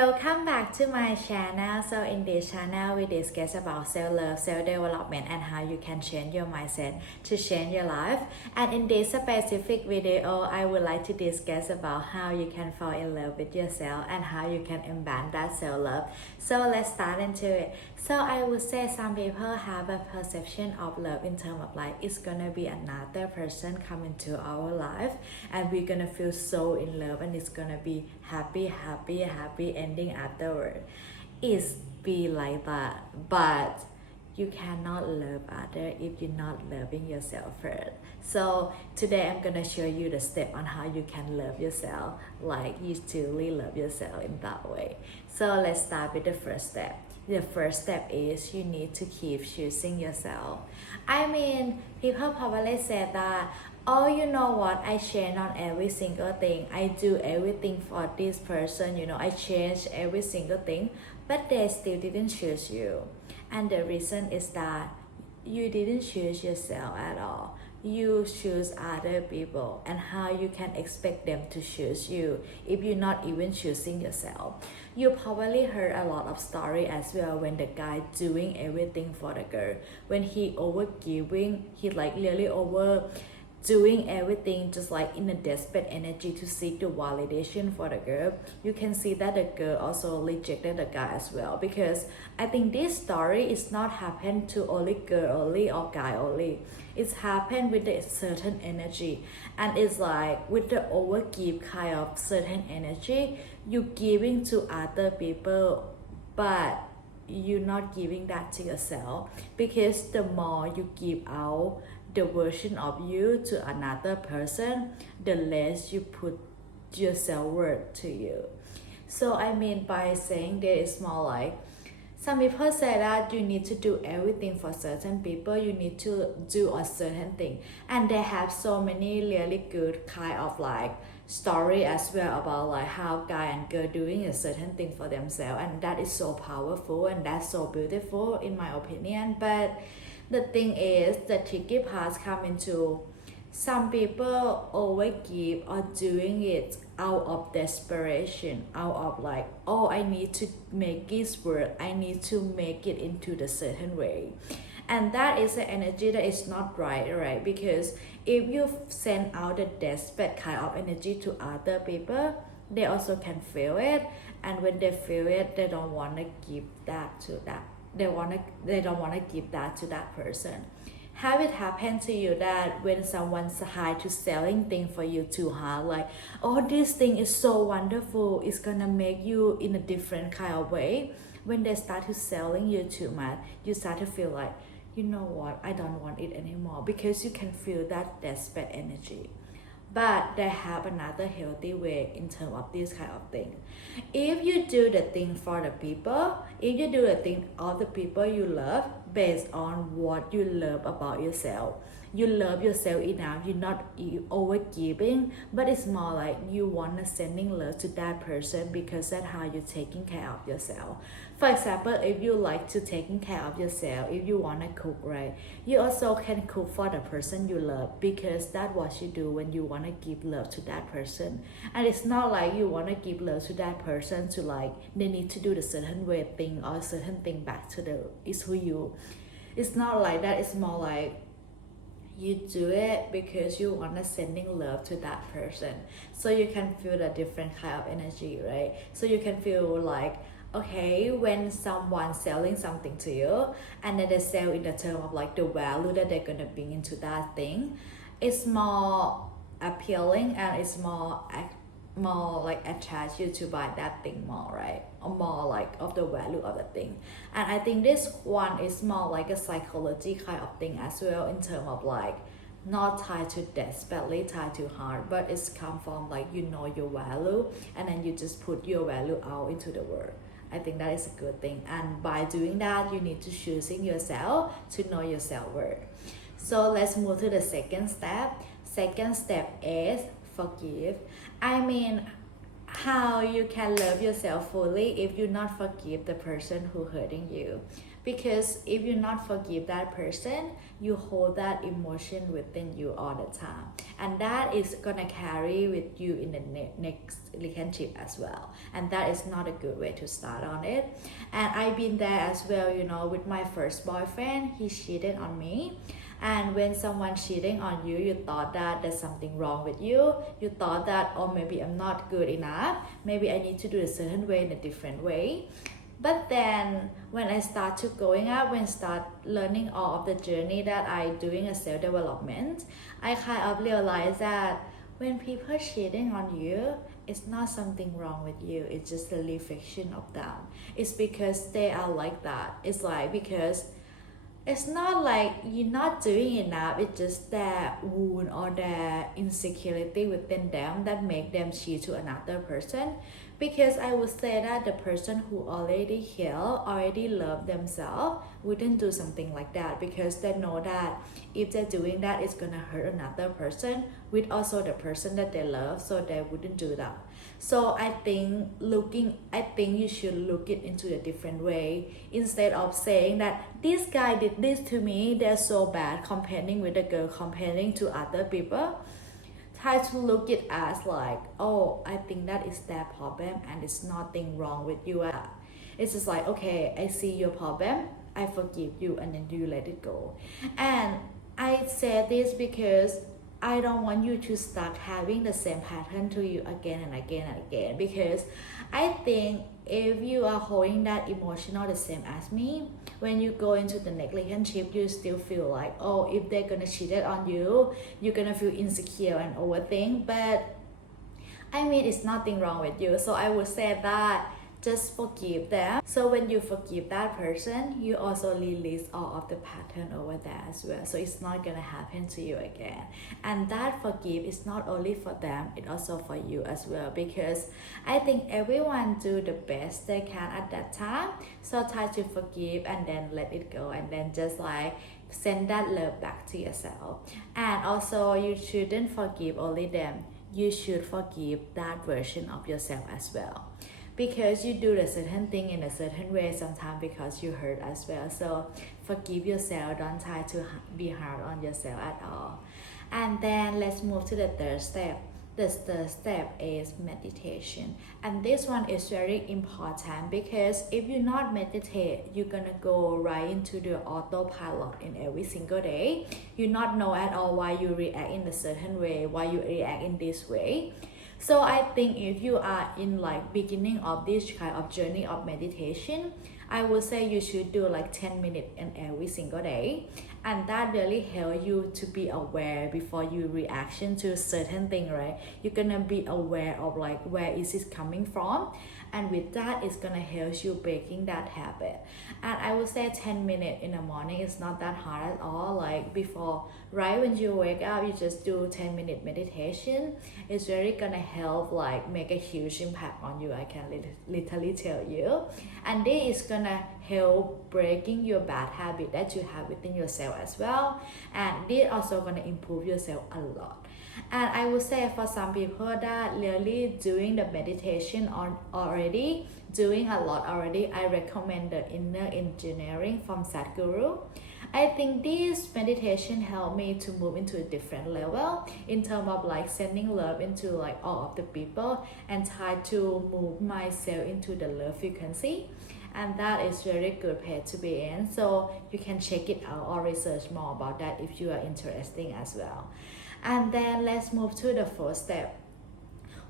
Welcome back to my channel. So in this channel we discuss about self-love, self-development and how you can change your mindset to change your life. And in this specific video I would like to discuss about how you can fall in love with yourself and how you can embed that self-love. So let's start into it. So I would say some people have a perception of love in terms of like it's gonna be another person coming to our life and we're gonna feel so in love and it's gonna be happy ending afterward. It's be like that, but you cannot love others if you're not loving yourself first. So today I'm gonna show you the step on how you can love yourself, like you truly love yourself in that way. So let's start with the first step. The first step is you need to keep choosing yourself. I mean, people probably say that, oh, you know what, I change on every single thing. I do everything for this person, I change every single thing, but they still didn't choose you. And the reason is that you didn't choose yourself at all. You choose other people, and how you can expect them to choose you if you're not even choosing yourself. You probably heard a lot of story as well when the guy doing everything for the girl. When he over giving, he like really over doing everything just like in a desperate energy to seek the validation for the girl. You can see that the girl also rejected the guy as well, because I think this story is not happen to only girl only or guy only. It's happened with a certain energy, and it's like with the overgive kind of certain energy, you giving to other people but you're not giving that to yourself, because the more you give out the version of you to another person, the less you put your self-worth to you. So I mean, by saying that, it's more like some people say that you need to do everything for certain people, you need to do a certain thing, and they have so many really good kind of like story as well about like how guy and girl doing a certain thing for themselves, and that is so powerful and that's so beautiful in my opinion. But the thing is, the tricky parts come into some people overgive or doing it out of desperation, out of like, oh, I need to make this work, I need to make it into the certain way. And that is the energy that is not right? Because if you send out the desperate kind of energy to other people, they also can feel it, and when they feel it, they don't want to give that to that. They don't want to give that to that person. Have it happen to you that when someone tries to selling thing for you too hard, like, oh, this thing is so wonderful, it's gonna make you in a different kind of way, when they start to selling you too much, you start to feel like, you know what, I don't want it anymore, because you can feel that desperate energy. But they have another healthy way in terms of this kind of thing. If you do the thing for the people, if you do the thing of the people you love based on what you love about yourself, you love yourself enough, you're not over giving, but it's more like you want to sending love to that person because that's how you're taking care of yourself. For example, if you like to taking care of yourself, if you want to cook, right, you also can cook for the person you love, because that's what you do when you want to give love to that person. And it's not like you want to give love to that person to like they need to do the certain way thing or certain thing back to the is who you. It's not like that. It's more like you do it because you want to sending love to that person, so you can feel the different kind of energy, right? So you can feel like, okay, when someone selling something to you and then they sell in the term of like the value that they're gonna bring into that thing, it's more appealing and it's more like attach you to buy that thing more, right? Or more like of the value of the thing. And I think this one is more like a psychology kind of thing as well, in terms of like not tied to desperately, tied too hard, but it's come from like you know your value and then you just put your value out into the world. I think that is a good thing, and by doing that you need to choosing yourself to know your self-worth. So let's move to the second step. Second step is forgive. I mean, how you can love yourself fully if you not forgive the person who hurting you, because if you not forgive that person, you hold that emotion within you all the time, and that is gonna carry with you in the next relationship as well, and that is not a good way to start on it. And I've been there as well, with my first boyfriend. He cheated on me. And when someone cheating on you, you thought that there's something wrong with you. You thought that, oh, maybe I'm not good enough. Maybe I need to do a certain way in a different way. But then when I start to going up, when I start learning all of the journey that I doing a self-development, I kind of realize that when people cheating on you, it's not something wrong with you. It's just a reflection of them. It's because they are like that. It's like because it's not like you're not doing enough. It's just their wound or their insecurity within them that make them cheat to another person. Because I would say that the person who already healed, already love themselves, wouldn't do something like that, because they know that if they're doing that, it's gonna hurt another person with also the person that they love, so they wouldn't do that. So I think you should look it into a different way. Instead of saying that this guy did this to me, they're so bad, comparing with the girl, comparing to other people, try to look it as like, oh, I think that is their problem and it's nothing wrong with you. It's just like, okay, I see your problem, I forgive you, and then you let it go. And I say this because I don't want you to start having the same pattern to you again and again and again, because I think if you are holding that emotional the same as me, when you go into the next relationship, you still feel like, oh, if they're gonna cheat on you, you're gonna feel insecure and overthink. But I mean, it's nothing wrong with you. So I would say that just forgive them. So when you forgive that person, you also release all of the pattern over there as well. So it's not gonna happen to you again. And that forgive is not only for them, it's also for you as well. Because I think everyone do the best they can at that time. So try to forgive and then let it go, and then just like send that love back to yourself. And also you shouldn't forgive only them. You should forgive that version of yourself as well. Because you do a certain thing in a certain way sometimes because you hurt as well. So forgive yourself, don't try to be hard on yourself at all. And then let's move to the third step. The third step is meditation. And this one is very important, because if you not meditate, you're gonna go right into the autopilot in every single day. You not know at all why you react in a certain way, why you react in this way. So I think if you are in like beginning of this kind of journey of meditation, I would say you should do like 10 minutes in every single day. And that really helps you to be aware before you reaction to a certain thing, right? You're gonna be aware of like where is this coming from. And with that, it's gonna help you breaking that habit. And I would say 10 minutes in the morning is not that hard at all. Like before, right when you wake up, you just do 10-minute meditation. It's really gonna help like make a huge impact on you, I can literally tell you. And this is gonna help breaking your bad habit that you have within yourself as well. And this also gonna improve yourself a lot. And I would say for some people that really doing the meditation on already, doing a lot already, I recommend the inner engineering from Sadhguru. I think this meditation helped me to move into a different level in terms of like sending love into like all of the people and try to move myself into the love frequency. And that is very good place to be in. So you can check it out or research more about that if you are interested as well. And then let's move to the fourth step.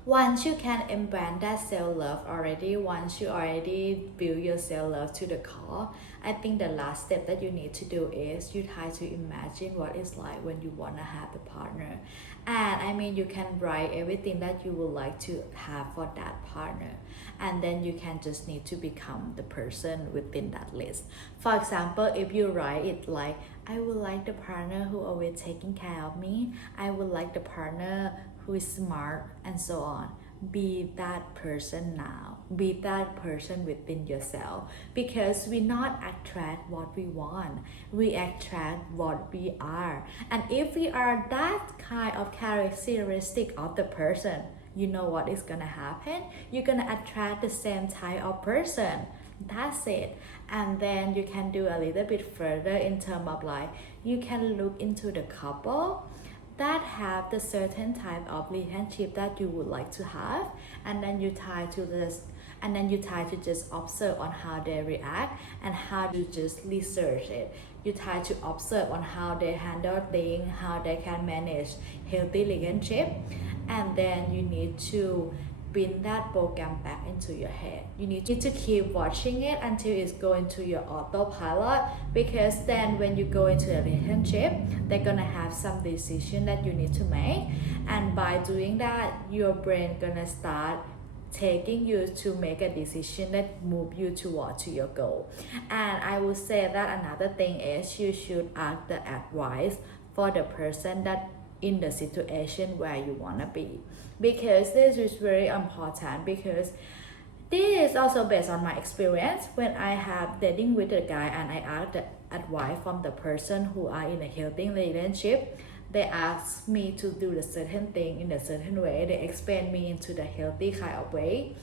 Once you can embed that self-love already, once you already build your self-love to the core, I think the last step that you need to do is you try to imagine what it's like when you want to have a partner. And I mean, you can write everything that you would like to have for that partner. And then you can just need to become the person within that list. For example, if you write it like, I would like the partner who always taking care of me. I would like the partner who is smart, and so on. Be that person now. Be that person within yourself. Because we not attract what we want. We attract what we are. And if we are that kind of characteristic of the person, you know what is gonna happen? You're gonna attract the same type of person. That's it. And then you can do a little bit further in terms of like you can look into the couple that have the certain type of relationship that you would like to have, and then you try to just observe on how they react and how you just research it. You try to observe on how they handle things, how they can manage healthy relationship, and then you need to bring that program back into your head. You need to keep watching it until it's going to your autopilot, because then when you go into a relationship, they're gonna have some decision that you need to make, and by doing that, your brain gonna start taking you to make a decision that move you toward to your goal. And I would say that another thing is you should ask the advice for the person that in the situation where you want to be, because this is very important, because this is also based on my experience when I have dating with a guy and I ask the advice from the person who are in a healthy relationship. They ask me to do the certain thing in a certain way. They explain me into the healthy kind of way.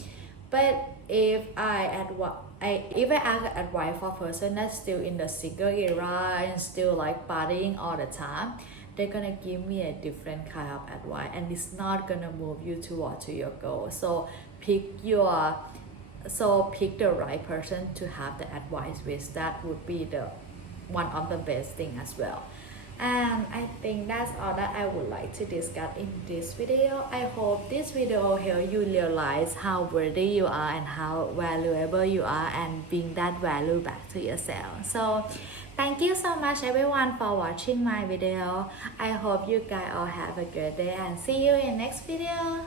But if I ask advice for a person that's still in the single era and still like partying all the time, they're gonna give me a different kind of advice, and it's not gonna move you toward to your goal. So pick the right person to have the advice with. That would be the one of the best thing as well. And I think that's all that I would like to discuss in this video. I hope this video help you realize how worthy you are and how valuable you are, and bring that value back to yourself. So thank you so much everyone for watching my video. I hope you guys all have a good day, and see you in next video.